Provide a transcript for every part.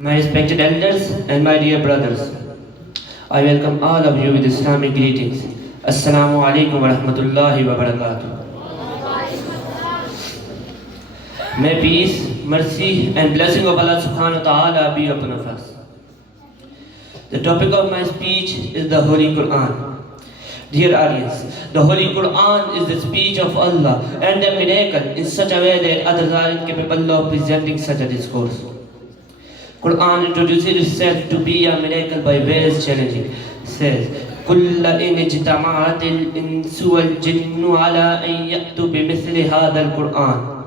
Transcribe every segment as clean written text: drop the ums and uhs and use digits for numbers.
My respected elders and my dear brothers, I welcome all of you with Islamic greetings. Assalamu alaikum wa rahmatullahi wa barakatuh. May peace, mercy and blessing of Allah subhanahu wa ta'ala be upon us. The topic of my speech is the Holy Quran. Dear audience, the Holy Quran is the speech of Allah and a miracle in such a way that others are incapable of presenting such a discourse. Quran introduces itself to be a miracle by ways challenging. Says, كل إن اجتمعت الإنس والجن على أن يأتوا بمثل هذا القرآن.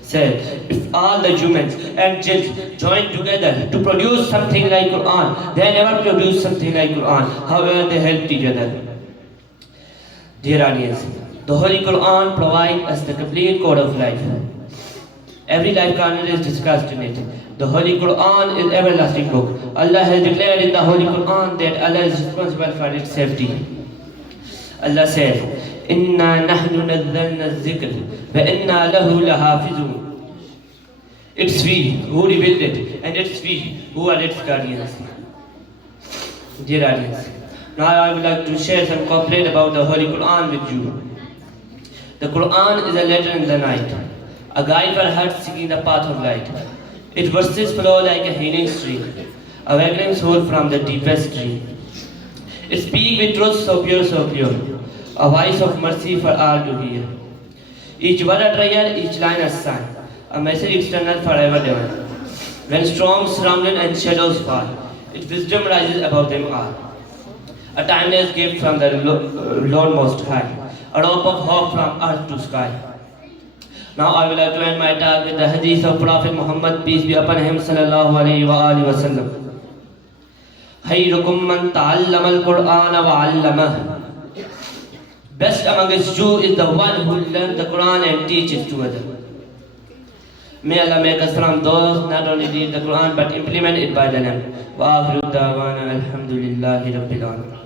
Said, if all the humans and jinns join together to produce something like Quran, they never produce something like Quran. However, they helped each other. Dear audience, the Holy Quran provides us the complete code of life. Every life corner is discussed in it. The Holy Quran is everlasting book. Allah has declared in the Holy Quran that Allah is responsible for its safety. Allah says, "Inna nahnu nazzalna al-zikr wa inna lahu lahafizun." It's we who revealed it, and it's we who are its guardians. Dear audience, now I would like to share some couplet about the Holy Quran with you. The Quran is a letter in the night, a guide for hearts seeking the path of light. Its verses flow like a healing stream, awakening soul from the deepest dream. It speaks with truth so pure, a voice of mercy for all to hear. Each word a trial, each line a sign, a message external forever divine. When storms surround and shadows fall, its wisdom rises above them all. A timeless gift from the Lord Most High, a rope of hope from earth to sky. Now I would like to end my talk with the hadith of Prophet Muhammad, peace be upon him, sallallahu alayhi wa alihi wa sallam. Khayrukum man ta'allama al-Qur'ana wa 'allamahu. Best amongst you is the one who learns the Quran and teaches to others. May Allah make us from those not only read the Quran but implement it by the name. Wa akhiru da'wana alhamdulillahi rabbil alamin.